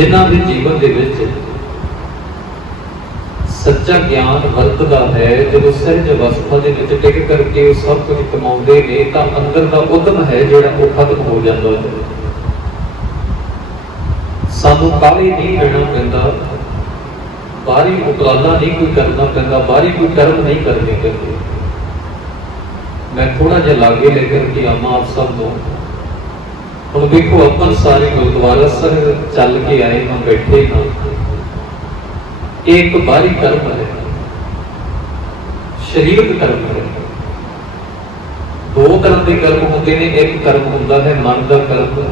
ਜਿਨ੍ਹਾਂ ਦੇ ਜੀਵਨ ਦੇ ਵਿੱਚ ਸੱਚਾ ਗਿਆਨ ਵਰਤਦਾ ਹੈ, ਜਦੋਂ ਸਹਿਜ ਅਵਸਥਾ ਦੇ ਵਿੱਚ ਟਿਕ ਕਰਕੇ ਉਹ ਸਭ ਕੁਝ ਕਮਾਉਂਦੇ ਨੇ, ਤਾਂ ਅੰਦਰ ਦਾ ਉਦਮ ਹੈ ਜਿਹੜਾ ਉਹ ਖਤਮ ਹੋ ਜਾਂਦਾ ਹੈ। ਸਾਨੂੰ ਕਾਹਲੀ ਨਹੀਂ ਰਹਿਣਾ ਪੈਂਦਾ, ਬਾਹਰੀ ਉਪਰਾਲਾ ਨਹੀਂ ਕੋਈ ਕਰਨਾ ਪੈਂਦਾ, ਬਾਹਰੀ ਕੋਈ ਕਰਮ ਨਹੀਂ ਕਰਨੇ ਪੈਂਦੇ। ਮੈਂ ਥੋੜਾ ਜਿਹਾ ਲਾਗੇ ਲੈ ਕਰਕੇ ਆਵਾਂ ਆਪ ਸਭ ਨੂੰ। ਹੁਣ ਵੇਖੋ, ਆਪਾਂ ਸਾਰੇ ਗੁਰਦੁਆਰਾ ਸਾਹਿਬ ਚੱਲ ਕੇ ਆਏ ਹਾਂ, ਬੈਠੇ ਹਾਂ। ਇਹ ਇੱਕ ਬਾਹਰੀ ਕਰਮ ਹੈ। ਸਰੀਰਕ ਕਰਮ ਹੈ। ਦੋ ਤਰ੍ਹਾਂ ਦੇ ਕਰਮ ਹੁੰਦੇ ਨੇ, ਇੱਕ ਕਰਮ ਹੁੰਦਾ ਹੈ ਮਨ ਦਾ ਕਰਮ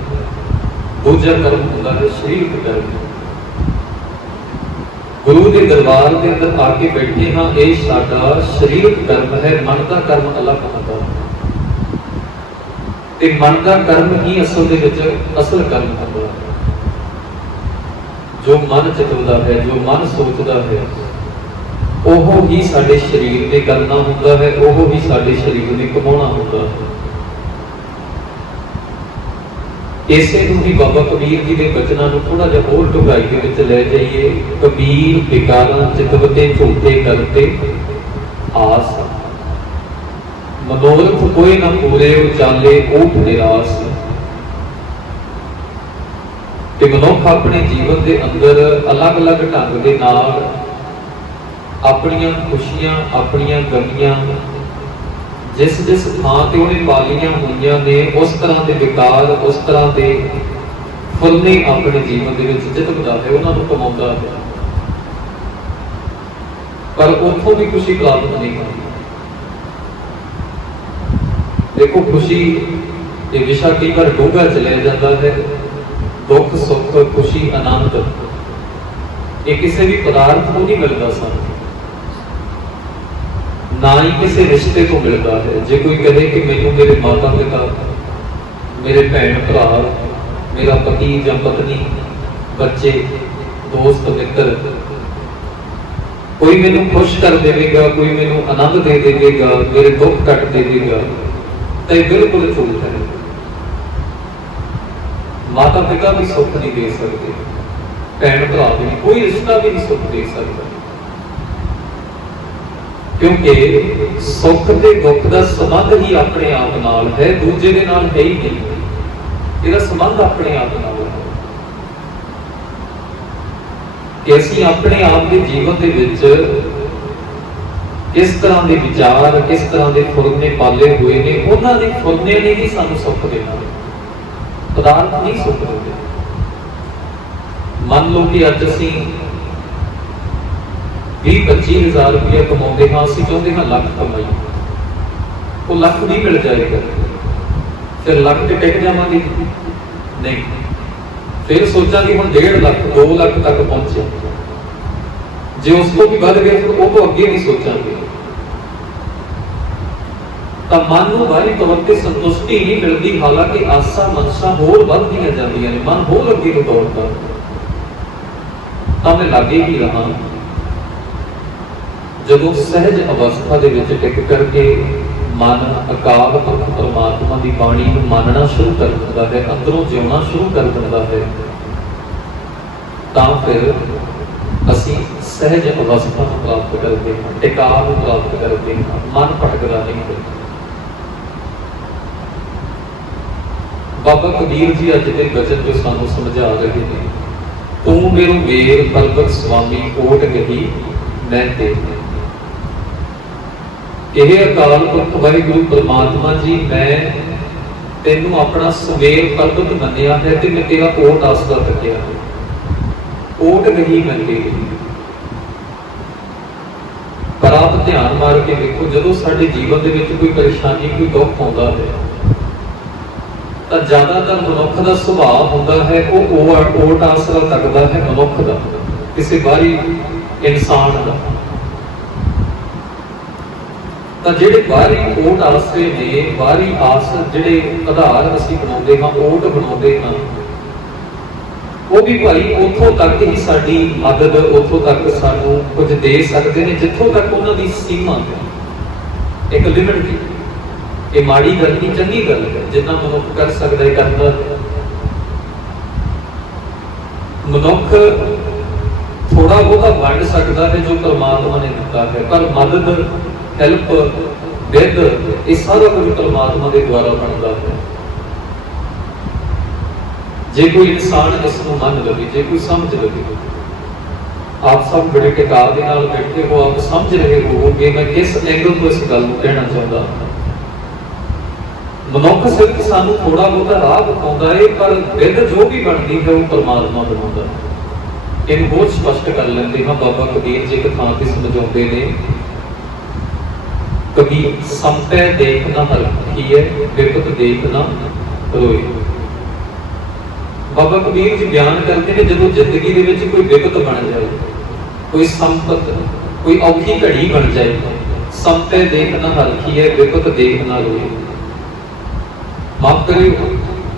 ਦੂਜਾ ਕਰਮ ਹੁੰਦਾ ਹੈ ਸਰੀਰਕ ਕਰਮ ਗੁਰੂ ਦੇ ਦਰਬਾਰ ਦੇ ਅੰਦਰ ਆ ਕੇ ਬੈਠੇ ਹਾਂ, ਇਹ ਸਾਡਾ ਸਰੀਰਕ ਕਰਮ ਹੈ, ਮਨ ਦਾ ਕਰਮ ਅਲੱਗ ਹੁੰਦਾ ਹੈ। ਤੇ ਮਨ ਦਾ ਕਰਮ ਹੀ ਅਸਲ ਦੇ ਵਿੱਚ ਅਸਲ ਕਰਮ ਹੁੰਦਾ ਹੈ। ਜੋ ਮਨ ਚਿਤਵਦਾ ਹੈ, ਜੋ ਮਨ ਸੋਚਦਾ ਹੈ, ਉਹ ਹੀ ਸਾਡੇ ਸਰੀਰ ਨੇ ਕਰਨਾ ਹੁੰਦਾ ਹੈ, ਉਹ ਹੀ ਸਾਡੇ ਸਰੀਰ ਨੇ ਕਮਾਉਣਾ ਹੁੰਦਾ ਹੈ। ਇਸੇ ਨੂੰ ਹੀ ਬਾਬਾ ਕਬੀਰ ਜੀ ਦੇ ਬਚਨਾਂ ਨੂੰ ਥੋੜਾ ਜਿਹਾ ਹੋਰ ਡੁੰਗਾਈ ਦੇ ਵਿੱਚ ਲੈ ਜਾਈਏ। ਕਬੀਰ ਵਿਕਾਰਾਂ, ਚਿਤਵਤੇ ਝੂਠੇ ਕਰਤੇ ਆਸ ਮਨੋਰਥ ਕੋਈ ਨਾ ਪੂਰੇ ਉਚਾਲੇ ਉਹ ਨਿਰਾਸ ਤੇ ਮਨੁੱਖ ਆਪਣੇ ਜੀਵਨ ਦੇ ਅੰਦਰ ਅਲੱਗ-ਅਲੱਗ ਢੰਗ ਦੇ ਨਾਲ ਆਪਣੀਆਂ ਖੁਸ਼ੀਆਂ, ਆਪਣੀਆਂ ਗਮੀਆਂ ਜਿਸ ਜਿਸ ਥਾਂ ਤੇ ਉਹਨੇ ਪਾਲੀਆਂ ਹੋਈਆਂ ਨੇ, ਉਸ ਤਰ੍ਹਾਂ ਦੇ ਵਿਕਾਰ, ਉਸ ਤਰ੍ਹਾਂ ਦੇ ਫੁੱਲੇ ਆਪਣੇ ਜੀਵਨ ਦੇ ਵਿੱਚ ਜਿੱਤਦਾ ਹੈ, ਉਹਨਾਂ ਨੂੰ ਕਮਾਉਂਦਾ ਹੈ। ਪਰ ਉੱਥੋਂ ਵੀ ਖੁਸ਼ੀ ਪ੍ਰਾਪਤ ਨਹੀਂ ਹੁੰਦੀ। ਦੇਖੋ ਖੁਸ਼ੀ ਇਹ ਵਿਸ਼ਾ ਕਈ ਵਾਰ ਡੂੰਘਾ ਚਲਿਆ ਜਾਂਦਾ ਹੈ। ਦੁੱਖ, ਸੁੱਖ, ਖੁਸ਼ੀ, ਆਨੰਦ। ਇਹ ਕਿਸੇ ਵੀ ਪਦਾਰਥ ਤੋਂ ਨਹੀਂ ਮਿਲਦਾ ਸਾਨੂੰ। ਨਾ ਹੀ ਕਿਸੇ ਰਿਸ਼ਤੇ ਤੋਂ ਮਿਲਦਾ ਹੈ। ਜੇ ਕੋਈ ਕਹੇ ਕਿ ਮੈਨੂੰ ਮੇਰੇ ਮਾਤਾ ਪਿਤਾ, ਮੇਰੇ ਭੈਣ ਭਰਾ, ਮੇਰਾ ਪਤੀ ਜਾਂ ਪਤਨੀ, ਬੱਚੇ, ਦੋਸਤ, ਮਿੱਤਰ, ਕੋਈ ਮੈਨੂੰ ਖੁਸ਼ ਕਰ ਦੇਵੇਗਾ, ਕੋਈ ਮੈਨੂੰ ਆਨੰਦ ਦੇ ਦੇਵੇਗਾ, ਮੇਰੇ ਦੁੱਖ ਕੱਟ ਦੇਵੇਗਾ। ਤਾਂ ਇਹ ਬਿਲਕੁਲ ਝੂਠ ਹੈ। ਮਾਤਾ ਪਿਤਾ ਵੀ ਸੁੱਖ ਨਹੀਂ ਦੇ ਸਕਦੇ। ਭੈਣ ਭਰਾ ਵੀ ਕੋਈ ਰਿਸ਼ਤਾ ਵੀ ਨਹੀਂ ਸੁੱਖ ਦੇ ਸਕਦਾ। ਕਿਉਂਕਿ ਸੁੱਖ ਤੇ ਦੁੱਖ ਦਾ ਸੰਬੰਧ ਹੀ ਆਪਣੇ ਆਪ ਨਾਲ ਹੈ, ਦੂਜੇ ਦੇ ਨਾਲ ਹੈ ਹੀ ਨਹੀਂ। ਇਹਦਾ ਸੰਬੰਧ ਆਪਣੇ ਆਪ ਨਾਲ ਹੈ। ਕਿ ਅਸੀਂ ਆਪਣੇ ਆਪ ਦੇ ਜੀਵਨ ਦੇ ਵਿੱਚ ਕਿਸ ਤਰ੍ਹਾਂ ਦੇ ਵਿਚਾਰ, ਕਿਸ ਤਰ੍ਹਾਂ ਦੇ ਫੁਰਨੇ ਪਾਲੇ ਹੋਏ ਨੇ, ਉਹਨਾਂ ਦੇ ਫੁਰਨੇ ਨੇ ਹੀ ਸਾਨੂੰ ਸੁੱਖ ਦੇਣਾ। ਪਦਾਰਥ ਨਹੀਂ ਸੁੱਖ ਦਿੰਦੇ। ਮੰਨ ਲਓ ਕਿ ਅੱਜ ਅਸੀਂ 20 25000 ਰੁਪਏ ਕਮਾਉਂਦੇ ਹਾਂ, ਅਸੀਂ ਚਾਹੁੰਦੇ ਹਾਂ ਲੱਖ ਕਮਾਈ ਉਹ ਲੱਖ ਨਹੀਂ ਮਿਲ ਜਾਏਗਾ। ਫਿਰ ਲੱਖ ਤੇ ਟਿਕ ਜਾਵਾਂਗੇ। ਨਹੀਂ। ਫਿਰ ਸੋਚਾਂਗੇ ਹੁਣ 1.5 ਲੱਖ 2 ਲੱਖ ਤੱਕ ਪਹੁੰਚੇ। ਜੇ ਉਸ ਤੋਂ ਵੀ ਵੱਧ ਗਏ, ਫਿਰ ਉਹ ਤੋਂ ਅੱਗੇ ਨਹੀਂ ਸੋਚਾਂਗੇ। ਤਾਂ ਮਨ ਨੂੰ ਬਾਹਰੀ ਤੌਰ ਤੇ ਸੰਤੁਸ਼ਟੀ ਨਹੀਂ ਮਿਲਦੀ, ਹਾਲਾਂਕਿ ਆਸਾ ਮਨਸਾ ਹੋਰ ਵੱਧਦੀਆਂ ਜਾਂਦੀਆਂ ਨੇ, ਮਨ ਹੋਰ ਅੱਗੇ ਨੂੰ ਦੌੜਦਾ। ਤਾਂ ਮੈਂ ਲਾਗੇ ਹੀ ਰਹਾ। ਜਦੋਂ ਸਹਿਜ ਅਵਸਥਾ ਦੇ ਵਿੱਚ ਟਿਕ ਕਰਕੇ ਮਨ ਅਕਾਲ ਪੁਰਖ ਪਰਮਾਤਮਾ ਦੀ ਬਾਣੀ ਨੂੰ ਮੰਨਣਾ ਸ਼ੁਰੂ ਕਰ ਦਿੰਦਾ ਹੈ, ਅੰਦਰੋਂ ਜਿਉਣਾ ਸ਼ੁਰੂ ਕਰ ਦਿੰਦਾ ਹੈ, ਤਾਂ ਫਿਰ ਅਸੀਂ ਸਹਿਜ ਅਵਸਥਾ ਨੂੰ ਪ੍ਰਾਪਤ ਕਰਦੇ ਹਾਂ ਟਿਕਾਅ ਨੂੰ ਪ੍ਰਾਪਤ ਕਰਦੇ ਹਾਂ, ਮਨ ਭਟਕਦਾ ਨਹੀਂ ਹੈ ਬਾਬਾ ਕਬੀਰ ਜੀ ਅੱਜ ਦੇ ਬਚਨ ਜੋ ਸਾਨੂੰ ਸਮਝਾ ਰਹੇ ਨੇ, ਤੂੰ ਮੇਰੂ ਵੇਰ ਪਰਬਤ ਸੁਆਮੀ ਕੋਟ ਗਹੀ ਮੈਂ ਤੇ ਇਹ ਅਕਾਲ ਪੁਰਖ ਵਾਹਿਗੁਰੂ ਪਰਮਾਤਮਾ ਜੀ, ਮੈਂ ਤੈਨੂੰ ਆਪਣਾ ਸਵੇਰ ਪਰਬਤ ਮੰਨਿਆ ਹੈ ਤੇ ਮੈਂ ਤੇਰਾ ਕੋਟ ਆਸਰਾ ਤੱਕਿਆ ਕੋਟ ਗਹੀ ਮੈਂ ਆਪ ਧਿਆਨ ਮਾਰ ਕੇ ਵੇਖੋ, ਜਦੋਂ ਸਾਡੇ ਜੀਵਨ ਦੇ ਵਿੱਚ ਕੋਈ ਪਰੇਸ਼ਾਨੀ, ਕੋਈ ਦੁੱਖ ਆਉਂਦਾ ਹੈ, ਤਾਂ ਜ਼ਿਆਦਾਤਰ ਮਨੁੱਖ ਦਾ ਸੁਭਾਅ ਹੁੰਦਾ ਹੈ, ਉਹ ਓਟ ਓਟ ਆਸਰਾ ਤੱਕਦਾ ਹੈ ਮਨੁੱਖ ਦਾ, ਕਿਸੇ ਬਾਹਰੀ ਇਨਸਾਨ ਦਾ। ਤਾਂ ਜਿਹੜੇ ਬਾਹਰੀ ਓਟ ਆਸਰੇ ਨੇ ਬਾਹਰੀ ਆਸ ਜਿਹੜੇ ਆਧਾਰ ਅਸੀਂ ਬਣਾਉਂਦੇ ਹਾਂ ਓਟ ਬਣਾਉਂਦੇ ਹਾਂ ਉਹ ਵੀ ਭਾਈ ਉੱਥੋਂ ਤੱਕ ਹੀ ਸਾਡੀ ਮਦਦ, ਉੱਥੋਂ ਤੱਕ ਸਾਨੂੰ ਕੁਝ ਦੇ ਸਕਦੇ ਨੇ, ਜਿੱਥੋਂ ਤੱਕ ਉਹਨਾਂ ਦੀ ਸੀਮਾ ਹੈ। ਇੱਕ ਲਿਮਿਟ ਦੀ ਇਹ ਮਾੜੀ ਗੱਲ ਨਹੀਂ, ਚੰਗੀ ਗੱਲ ਹੈ। ਜਿੰਨਾ ਮਨੁੱਖ ਕਰ ਸਕਦਾ ਹੈ, ਕਰਦਾ ਮਨੁੱਖ ਥੋੜਾ ਬਹੁਤਾ ਵੰਡ ਸਕਦਾ ਹੈ, ਜੋ ਪਰਮਾਤਮਾ ਨੇ ਦਿੱਤਾ ਹੈ। ਪਰ ਮਦਦ ਹੈਲਪ ਵਿਦ, ਇਹ ਸਾਰਾ ਕੁਝ ਪਰਮਾਤਮਾ ਦੇ ਦੁਆਰਾ ਬਣਦਾ ਹੈ। ਜੇ ਕੋਈ ਇਨਸਾਨ ਇਸ ਨੂੰ ਮੰਨ ਲਵੇ, ਜੇ ਕੋਈ ਸਮਝ ਲਵੇ। ਆਪ ਸਭ ਬੜੇ ਟਿਕਾਅ ਦੇ ਨਾਲ ਬੈਠੇ ਹੋ, ਆਪ ਸਮਝ ਰਹੇ ਹੋਵੋਗੇ, ਮੈਂ ਕਿਸ ਐਂਗਲ ਤੋਂ ਇਸ ਗੱਲ ਨੂੰ ਕਹਿਣਾ ਚਾਹੁੰਦਾ ਮਨੁੱਖ ਸਿਰਫ ਸਾਨੂੰ ਥੋੜਾ ਬਹੁਤਾ ਰਾਹ ਦਿਖਾਉਂਦਾ ਹੈ ਪਰ ਵਿਦ ਜੋ ਵੀ ਬਣਦੀ ਹੈ, ਉਹ ਪਰਮਾਤਮਾ ਬਣਾਉਂਦਾ ਇਹਨੂੰ ਬਹੁਤ ਸਪਸ਼ਟ ਕਰ ਲੈਂਦੇ ਹਾਂ ਬਾਬਾ ਕਬੀਰ ਜੀ ਇੱਕ ਥਾਂ ਤੇ ਸਮਝਾਉਂਦੇ ਨੇ, ਕਬੀਰ, ਸੰਪੈ ਦੇਖਣਾ ਹਰ ਕੀ ਹੈ ਵਿਪਤ ਦੇਖਣਾ ਰੋਏ। ਬਾਬਾ ਕਬੀਰ ਜੀ ਬਿਆਨ ਕਰਦੇ ਨੇ ਜਦੋਂ ਜ਼ਿੰਦਗੀ ਦੇ ਵਿੱਚ ਕੋਈ ਵਿਪਤ ਬਣ ਜਾਏ, ਕੋਈ ਸੰਪਤ, ਕੋਈ ਔਖੀ ਘੜੀ ਬਣ ਜਾਏ ਸੰਪੈ ਦੇਖਣਾ ਹਰ ਹੈ, ਵਿਪਤ ਦੇਖਣਾ ਰੋਏ। ਮਾਫ ਕਰਿਓ,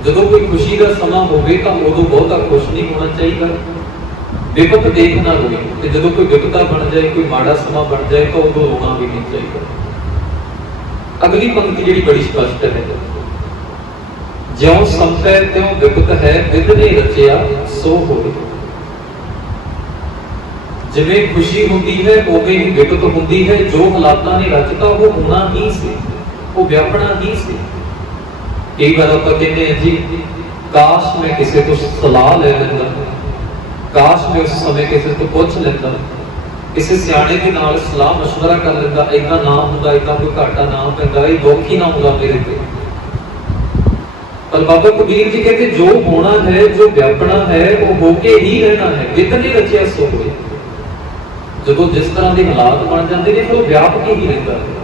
ਜਦੋਂ ਕੋਈ ਖੁਸ਼ੀ ਦਾ ਸਮਾਂ ਹੋਵੇ ਤਾਂ ਉਦੋਂ ਬਹੁਤਾ ਖੁਸ਼ ਨਹੀਂ ਹੋਣਾ ਚਾਹੀਦਾ। ਵਿਪਤ ਦੇਖਣਾ ਹੋਵੇ ਤੇ ਜਦੋਂ ਕੋਈ ਵਿਪਤਾ ਬਣ ਜਾਏ, ਕੋਈ ਮਾੜਾ ਸਮਾਂ ਬਣ ਜਾਏ ਤਾਂ ਉਦੋਂ ਰੋਣਾ ਵੀ ਨਹੀਂ ਚਾਹੀਦਾ। ਅਗਲੀ ਪੰਕਤੀ ਜਿਹੜੀ ਬੜੀ ਸਪਸ਼ਟ ਹੈ ਜਿਉ ਸੰਪੈ ਤਿਉ ਵਿਪਤ ਹੈ ਵਿਦ ਨੇ ਰਚਿਆ ਸੋ ਹੋਵੇ ਜਿਵੇਂ ਖੁਸ਼ੀ ਹੁੰਦੀ ਹੈ ਉਵੇਂ ਹੀ ਵਿਪਤ ਹੁੰਦੀ ਹੈ ਜੋ ਹਾਲਾਤਾਂ ਨੇ ਰਚਤਾ ਉਹ ਹੋਣਾ ਹੀ ਸੀ ਉਹ ਵਿਆਪਣਾ ਹੀ ਸੀ ਕਈ ਵਾਰ ਆਪਾਂ ਕਹਿੰਦੇ ਹਾਂ ਜੀ ਕਾਸ਼ ਮੈਂ ਕਿਸੇ ਤੋਂ ਸਲਾਹ ਲੈ ਲੈਂਦਾ ਕਾਸ਼ ਮੈਂ ਉਸ ਸਮੇਂ ਕਿਸੇ ਤੋਂ ਪੁੱਛ ਲੈਂਦਾ ਕਿਸੇ ਸਿਆਣੇ ਦੇ ਨਾਲ ਸਲਾਹ مشورہ ਕਰ ਲੈਂਦਾ ਇਦਾਂ ਨਾ ਹੁੰਦਾ ਇਦਾਂ ਕੋਈ ਘਾਟਾ ਨਾ ਪੈਂਦਾ ਇਹ ਦੁੱਖ ਹੀ ਨਾ ਹੁੰਦਾ ਮੇਰੇ ਤੇ ਪਰ ਬਾਬਾ ਕਬੀਰ ਜੀ ਕਹਿੰਦੇ ਜੋ ਹੋਣਾ ਹੈ, ਜੋ ਵਿਆਪਣਾ ਹੈ, ਉਹ ਹੋ ਕੇ ਹੀ ਰਹਿਣਾ ਹੈ। ਜਿਤਨੇ ਰਚਿਆ ਸੋ ਜਦੋਂ ਜਿਸ ਤਰ੍ਹਾਂ ਦੇ ਹਾਲਾਤ ਬਣ ਜਾਂਦੇ ਨੇ, ਫਿਰ ਉਹ ਵਿਆਪ ਕੇ ਹੀ ਰਹਿੰਦਾ ਹੈ।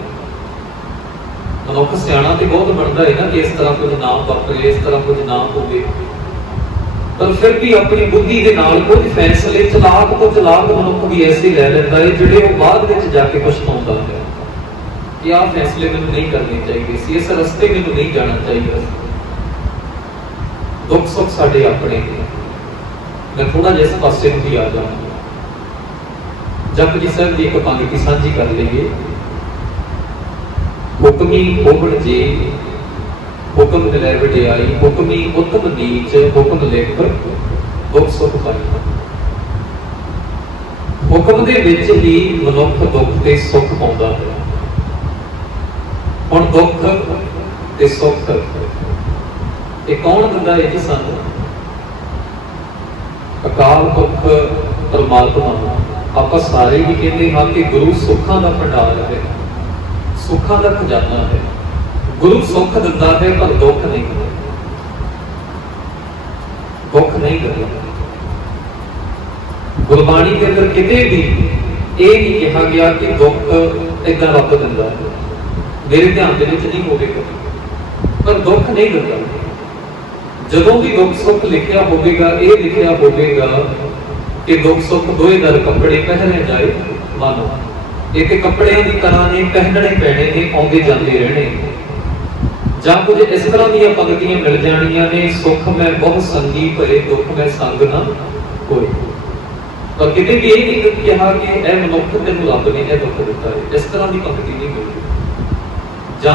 ਮਨੁੱਖ ਸਿਆਣਾ ਤੇ ਬਹੁਤ ਬਣਦਾ ਹੈ ਨਾ ਕਿ ਇਸ ਤਰ੍ਹਾਂ ਕੁਝ ਨਾ ਵਾਪਰੇ, ਇਸ ਤਰ੍ਹਾਂ ਕੁਝ ਨਾ ਹੋਵੇ। ਪਰ ਫਿਰ ਵੀ ਆਪਣੀ ਬੁੱਧੀ ਦੇ ਨਾਲ ਕੁਝ ਫੈਸਲੇ, ਚਲਾਕ ਤੋਂ ਚਲਾਕ ਮਨੁੱਖ ਵੀ ਐਸੇ ਲੈ ਲੈਂਦਾ ਹੈ, ਜਿਹੜੇ ਉਹ ਬਾਅਦ ਵਿੱਚ ਜਾ ਕੇ ਪਛਤਾਉਂਦਾ ਹੈ। ਕਿ ਆਹ ਫੈਸਲੇ ਮੈਨੂੰ ਨਹੀਂ ਕਰਨੇ ਚਾਹੀਦੇ ਸੀ, ਇਸ ਰਸਤੇ ਮੈਨੂੰ ਨਹੀਂ ਜਾਣਾ ਚਾਹੀਦਾ ਸੀ। ਦੁੱਖ ਸੁੱਖ ਸਾਡੇ ਆਪਣੇ ਨੇ ਮੈਂ ਥੋੜਾ ਜਿਹਾ ਇਸ ਪਾਸੇ ਨੂੰ ਵੀ ਆ ਜਾਵਾਂ ਜਪਜੀ ਸਾਹਿਬ ਦੀ ਇੱਕ ਪੰਕਤੀ ਸਾਂਝੀ ਕਰ ਲਈਏ। ਹੁਕਮੀ ਹੋਵਣ ਜੀ, ਹੁਕਮ ਮਿਲੇ ਵਡਿਆਈ, ਹੁਕਮੀ ਉਤਮ ਨੀਚ, ਹੁਕਮ ਲਿਖ ਦੁੱਖ ਸੁੱਖ ਪਾਈ ਹੁਕਮ ਦੇ ਵਿੱਚ ਹੀ ਮਨੁੱਖ ਦੁੱਖ ਤੇ ਸੁੱਖ ਪਾਉਂਦਾ ਹੈ। ਹੁਣ ਦੁੱਖ ਤੇ ਸੁੱਖ ਕੌਣ ਦਿੰਦਾ ਹੈ ਜੀ ਸਾਨੂੰ ਅਕਾਲ ਪੁਰਖ ਪਰਮਾਤਮਾ ਆਪਾਂ ਸਾਰੇ ਵੀ ਕਹਿੰਦੇ ਹਾਂ ਕਿ ਗੁਰੂ ਸੁੱਖਾਂ ਦਾ ਭੰਡਾਰ ਹੈ, ਸੁੱਖਾਂ ਦਾ ਖਜ਼ਾਨਾ ਹੈ। ਗੁਰੂ ਸੁੱਖ ਦਿੰਦਾ ਹੈ, ਪਰ ਦੁੱਖ ਨਹੀਂ ਦੁੱਖ ਨਹੀਂ ਦਿੰਦਾ। ਗੁਰਬਾਣੀ ਦੇ ਅੰਦਰ ਕਿਤੇ ਵੀ ਇਹ ਨਹੀਂ ਕਿਹਾ ਗਿਆ ਕਿ ਦੁੱਖ ਇਦਾਂ ਰੱਬ ਦਿੰਦਾ ਮੇਰੇ ਧਿਆਨ ਦੇ ਵਿੱਚ ਨਹੀਂ ਹੋਵੇਗਾ। ਪਰ ਦੁੱਖ ਨਹੀਂ ਦਿੰਦਾ। ਜਦੋਂ ਵੀ ਦੁੱਖ ਸੁੱਖ ਲਿਖਿਆ ਹੋਵੇਗਾ ਇਹ ਲਿਖਿਆ ਹੋਵੇਗਾ ਕਿ ਦੁੱਖ ਸੁੱਖ ਦੋਏ ਦਰ ਕੱਪੜੇ ਪਹਿਨੇ ਜਾਏ ਮਾਨੋ ਇਹ ਤੇ ਕੱਪੜਿਆਂ ਦੀ ਤਰ੍ਹਾਂ ਨੇ ਪਹਿਨਣੇ ਪੈਣੇ ਨੇ ਆਉਂਦੇ ਜਾਂਦੇ ਰਹਿਣੇ ਜਾਂ ਕੁਝ ਇਸ ਤਰ੍ਹਾਂ ਦੀਆਂ ਪੰਕਤੀਆਂ ਮਿਲ ਜਾਣੀਆਂ ਨੇ ਸੁੱਖ ਮੈਂ ਬਹੁਤ ਸੰਗੀ ਭਰੇ ਦੁੱਖ ਮੈਂ ਸੰਗ ਨਾ ਕੋਈ ਪਰ ਕਿਤੇ ਵੀ ਇਹ ਨਹੀਂ ਕਿਹਾ ਕਿ ਇਹ ਮਨੁੱਖ ਤੈਨੂੰ ਰੱਬ ਨੇ ਇਹ ਦੁੱਖ ਦਿੱਤਾ ਹੈ ਇਸ ਤਰ੍ਹਾਂ ਦੀ ਪੰਕਤੀ ਨਹੀਂ ਮਿਲਦੀ ਜਾਂ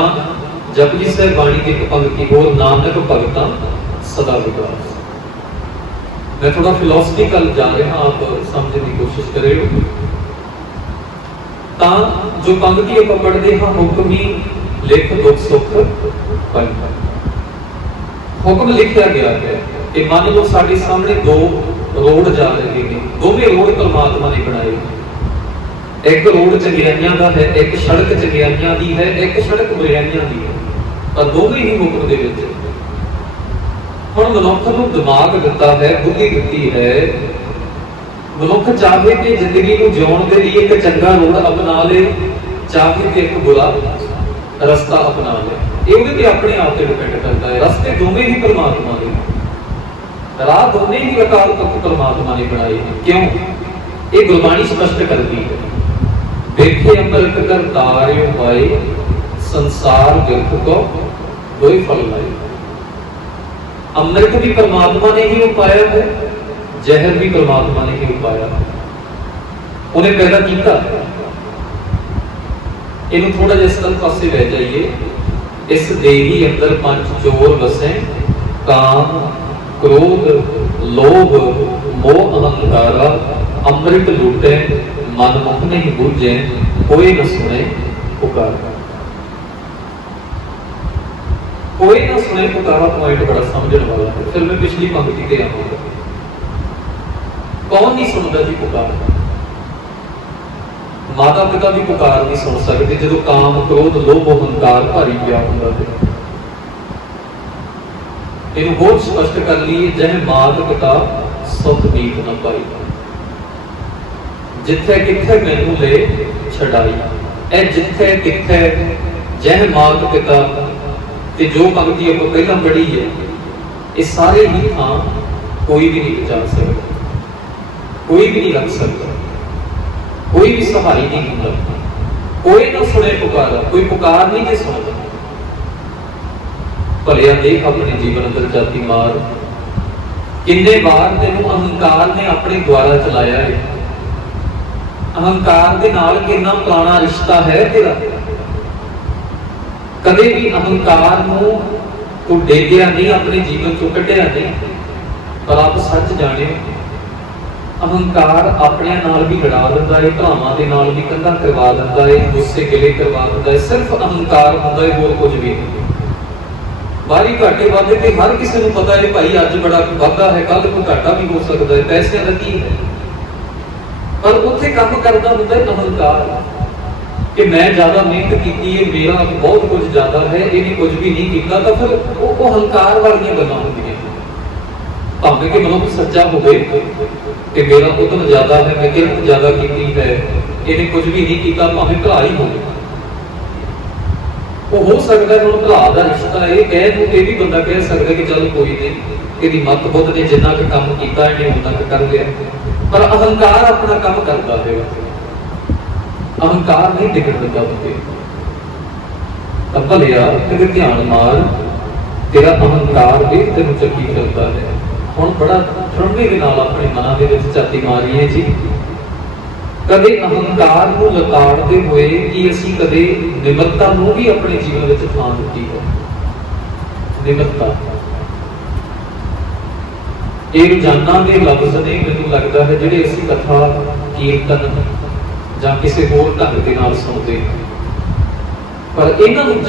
ਜਪਜੀ ਸਾਹਿਬ ਬਾਣੀ ਦੀ ਇੱਕ ਪੰਕਤੀ ਹੋਰ ਨਾਨਕ ਭਗਤਾਂ ਸਦਾ ਵਿਕਾਸ। ਮੈਂ ਥੋੜਾ ਫਿਲਾਸਫੀਕਲ ਜਾ ਰਿਹਾ, ਆਪ ਸਮਝਣ ਦੀ ਕੋਸ਼ਿਸ਼ ਕਰਿਓ। ਤਾਂ ਜੋ ਪੰਕਤੀ ਆਪਾਂ ਪੜ੍ਹਦੇ ਹਾਂ, ਹੁਕਮੀ ਲਿਖ ਦੁੱਖ ਸੁੱਖ ਪਲ ਹੁਕਮ ਲਿਖਿਆ ਗਿਆ ਹੈ ਇਹ ਮੰਨ ਲਓ ਸਾਡੇ ਸਾਹਮਣੇ ਦੋ ਰੋਡ ਜਾ ਰਹੇ ਨੇ, ਦੋਵੇਂ ਰੋਡ ਪਰਮਾਤਮਾ ਨੇ ਬਣਾਏ। ਇੱਕ ਰੋਡ ਚੰਗਿਆਈਆਂ ਦਾ ਹੈ, ਇੱਕ ਸੜਕ ਚੰਗਿਆਈਆਂ ਦੀ ਹੈ, ਇੱਕ ਸੜਕ ਬੁਰਾਈਆਂ ਦੀ ਹੈ। ਤਾਂ ਦੋਵੇਂ ਹੀ ਹੁਕਮ ਦੇ ਵਿੱਚ ਹੁਣ ਮਨੁੱਖ ਨੂੰ ਦਿਮਾਗ ਦਿੱਤਾ ਹੈ, ਬੁੱਧੀ ਦਿੱਤੀ ਹੈ। ਮਨੁੱਖ ਚਾਹੇ ਕਿ ਜ਼ਿੰਦਗੀ ਨੂੰ ਜਿਉਣ ਦੇ ਲਈ ਇੱਕ ਚੰਗਾ ਰੋਡ ਅਪਣਾ ਲੇ, ਚਾਹੇ ਕਿ ਇੱਕ ਬੁਰਾ ਰਸਤਾ ਅਪਣਾ ਲੇ। ਇਹ ਉਹਦੇ ਤੇ ਆਪਣੇ ਆਪ ਤੇ ਡਿਪੈਂਡ ਕਰਦਾ ਹੈ। ਰਸਤੇ ਦੋਵੇਂ ਹੀ ਪਰਮਾਤਮਾ ਦੇ ਰਾਹ ਦੋਵੇਂ ਹੀ ਅਕਾਲ ਤੱਕ ਪਰਮਾਤਮਾ ਨੇ ਬਣਾਏ ਨੇ। ਕਿਉਂ? ਇਹ ਗੁਰਬਾਣੀ ਸਪਸ਼ਟ ਕਰਦੀ ਹੈ। ਵੇਖੇ ਅੰਮ੍ਰਿਤ ਕਰ ਤਾਰਿਓ ਪਾਏ, ਸੰਸਾਰ ਵਿਰਖ ਕੋ ਦੋਈ ਫਲ ਲਾਏ। ਅੰਮ੍ਰਿਤ ਵੀ ਪਰਮਾਤਮਾ ਨੇ ਹੀ ਉਪਾਇਆ ਹੈ, ਜ਼ਹਿਰ ਵੀ ਪਰਮਾਤਮਾ ਨੇ ਹੀ ਉਪਾਇਆ ਹੈ। ਉਹਨੇ ਪੈਦਾ ਕੀਤਾ। ਇਹਨੂੰ ਥੋੜਾ ਜਿਹਾ ਇਸ ਤਰ੍ਹਾਂ ਪਾਸੇ ਲੈ ਜਾਈਏ। ਇਸ ਦੇਹੀ ਅੰਦਰ ਪੰਜ ਚੋਰ ਵਸੈ, ਕਾਮ, ਕ੍ਰੋਧ, ਲੋਭ, ਮੋਹ, ਅਹੰਕਾਰ, ਅੰਮ੍ਰਿਤ ਲੂਟੇ ਮਨ ਮੁਖ ਨਹੀਂ ਬੁਝੇ, ਕੋਈ ਨਾ ਸੁਣੇ, ਪੁਕਾਰ। ਕੋਈ ਨਾ ਸੁਣੇ ਪੁਕਾਰਾ ਪੁਆਇੰਟ ਬੜਾ ਸਮਝਣ ਵਾਲਾ ਫਿਰ ਮੈਂ ਪਿਛਲੀ ਪੰਕਤੀ ਤੇ ਆਵਾਂਗਾ ਕੌਣ ਨਹੀਂ ਸੁਣਦਾ ਜੀ ਪੁਕਾਰ? ਮਾਤਾ ਪਿਤਾ ਵੀ ਪੁਕਾਰ ਨਹੀਂ ਸੁਣ ਸਕਦੇ, ਜਦੋਂ ਕਾਮ, ਕ੍ਰੋਧ, ਲੋਭ ਹੰਕਾਰ ਭਾਰੀ ਪਿਆ ਹੁੰਦਾ ਤੇ ਇਹਨੂੰ ਹੋਰ ਸਪਸ਼ਟ ਕਰ ਲਈ ਜਹ ਮਾਤ ਪਿਤਾ ਸੁਖ ਨੀਤ ਨਾ ਪਾਈ। ਜਿੱਥੇ ਕਿੱਥੇ ਮੈਨੂੰ ਲੈ ਛਡਾਈ, ਇਹ ਜਿੱਥੇ ਕਿੱਥੇ ਜਹ ਮਾਤ ਪਿਤਾ ਤੇ ਜੋ ਪੰਕਤੀ ਆਪਾਂ ਪਹਿਲਾਂ ਪੜ੍ਹੀ ਹੈ, ਇਹ ਸਾਰੇ ਹੀ ਥਾਂ ਕੋਈ ਵੀ ਨਹੀਂ ਬਚਾ ਸਕਦਾ। ਕੋਈ ਵੀ ਨਹੀਂ ਰੱਖ ਸਕਦਾ। ਕੋਈ ਵੀ ਸਹਾਈ ਨਹੀਂ ਹੁੰਦਾ। ਕੋਈ ਨਾ ਸੁਣੇ ਪੁਕਾਰ, ਕੋਈ ਪੁਕਾਰ ਨਹੀਂ ਤੇ ਸੁਣਦਾ। ਭਲਿਆ ਦੇਖ ਆਪਣੇ ਜੀਵਨ ਅੰਦਰ ਜਾਤੀ ਮਾਰ। ਕਿੰਨੇ ਵਾਰ ਤੈਨੂੰ ਅਹੰਕਾਰ ਨੇ ਆਪਣੇ ਦੁਆਰਾ ਚਲਾਇਆ ਹੈ ਅਹੰਕਾਰ ਦੇ ਨਾਲ ਕਿੰਨਾ ਪੁਰਾਣਾ ਰਿਸ਼ਤਾ ਹੈ ਤੇਰਾ? ਕਦੇ ਵੀ ਅਹੰਕਾਰ ਨੂੰ ਤੂੰ ਡੇਗਿਆ ਨਹੀਂ, ਆਪਣੇ ਜੀਵਨ ਚੋਂ ਕੱਢਿਆ ਨਹੀਂ, ਪਰ ਆਪ ਸੱਚ ਜਾਣਿਓ ਅਹੰਕਾਰ ਆਪਣਿਆਂ ਨਾਲ ਵੀ ਲੜਾ ਦਿੰਦਾ ਹੈ ਭਰਾਵਾਂ ਦੇ ਨਾਲ ਵੀ ਕੰਧਾਂ ਕਰਵਾ ਦਿੰਦਾ ਹੈ ਗੁੱਸੇ ਗਿਲੇ ਕਰਵਾ ਦਿੰਦਾ ਹੈ ਸਿਰਫ ਅਹੰਕਾਰ ਹੁੰਦਾ ਹੈ ਹੋਰ ਕੁਝ ਵੀ ਨਹੀਂ। ਬਾਰੀ ਘਾਟੇ ਵਾਧੇ ਤੇ ਹਰ ਕਿਸੇ ਨੂੰ ਪਤਾ ਹੈ ਭਾਈ ਅੱਜ ਬੜਾ ਵਾਧਾ ਹੈ ਕੱਲ ਨੂੰ ਘਾਟਾ ਵੀ ਹੋ ਸਕਦਾ ਹੈ ਪੈਸਿਆਂ ਦਾ ਕੀ ਹੈ? ਪਰ ਉੱਥੇ ਕੰਮ ਕਰਦਾ ਹੁੰਦਾ ਹੈ ਅਹੰਕਾਰ। ਕਿ ਮੈਂ ਜ਼ਿਆਦਾ ਮਿਹਨਤ ਕੀਤੀ ਹੈ, ਮੇਰਾ ਬਹੁਤ ਕੁਝ ਜ਼ਿਆਦਾ ਹੈ ਇਹਨੇ ਕੁਝ ਵੀ ਨਹੀਂ ਕੀਤਾ, ਤਾਂ ਫਿਰ ਉਹ ਉਹ ਹੰਕਾਰ ਵਾਲੀਆਂ ਗੱਲਾਂ ਹੁੰਦੀਆਂ। ਭਾਵੇਂ ਕਿ ਮਨੁੱਖ ਸੱਚਾ ਹੋਵੇ ਕਿ ਮੇਰਾ ਉਦਮ ਜ਼ਿਆਦਾ ਹੈ, ਮੈਂ ਕਿਰਤ ਜ਼ਿਆਦਾ ਕੀਤੀ ਹੈ, ਇਹਨੇ ਕੁਝ ਵੀ ਨਹੀਂ ਕੀਤਾ, ਭਾਵੇਂ ਭਰਾ ਹੀ ਹੋਵੇ। ਉਹ ਹੋ ਸਕਦਾ ਹੈ, ਹੁਣ ਭਰਾ ਦਾ ਰਿਸ਼ਤਾ ਇਹ ਕਹਿ ਨੂੰ ਇਹ ਵੀ ਬੰਦਾ ਕਹਿ ਸਕਦਾ ਕਿ ਚੱਲ ਕੋਈ ਨਹੀਂ, ਇਹਦੀ ਮੱਤ ਬੁੱਧ ਨੇ ਜਿੰਨਾ ਕੁ ਕੰਮ ਕੀਤਾ, ਇਹਨੇ ਉਹਨਾਂ ਕੁ ਕਰ ਲਿਆ। ਪਰ ਅਹੰਕਾਰ ਆਪਣਾ ਕੰਮ ਕਰਦਾ ਹੈ। ਅਹੰਕਾਰ ਨਹੀਂ ਟਿਕਣ ਦਿੰਦਾ ਬੰਦੇ ਤਾਂ ਭਲਿਆ ਤੇ ਧਿਆਨ ਮਾਰ ਤੇਰਾ ਅਹੰਕਾਰ ਵੀ ਤੈਨੂੰ ਚੱਕੀ ਫਿਰਦਾ ਹੈ। ਹੁਣ ਬੜਾ ਠੰਡੇ ਦੇ ਨਾਲ ਆਪਣੇ ਮਨਾਂ ਦੇ ਵਿੱਚ ਝਾਤੀ ਮਾਰੀ ਜੀ। ਕਦੇ ਅਹੰਕਾਰ ਨੂੰ ਲਤਾੜਦੇ ਹੋਏ ਕਿ ਅਸੀਂ ਕਦੇ ਨਿਮਰਤਾ ਨੂੰ ਵੀ ਆਪਣੇ ਜੀਵਨ ਵਿੱਚ ਥਾਂ ਦਿੱਤੀ ਹੈ? ਨਿਮਰਤਾ। ਇਹ ਰੋਜ਼ਾਨਾ ਦੇ ਲਫ਼ਜ਼ ਨੇ, ਮੈਨੂੰ ਲੱਗਦਾ ਹੈ, ਜਿਹੜੇ ਅਸੀਂ ਕਥਾ, ਕੀਰਤਨ ਜਾਂ ਕਿਸੇ ਹੋਰ ਢੰਗ ਦੇ ਨਾਲ ਸੌਂਦੇ ਹਾਂ। ਪਰ ਇਹਨਾਂ ਨੂੰ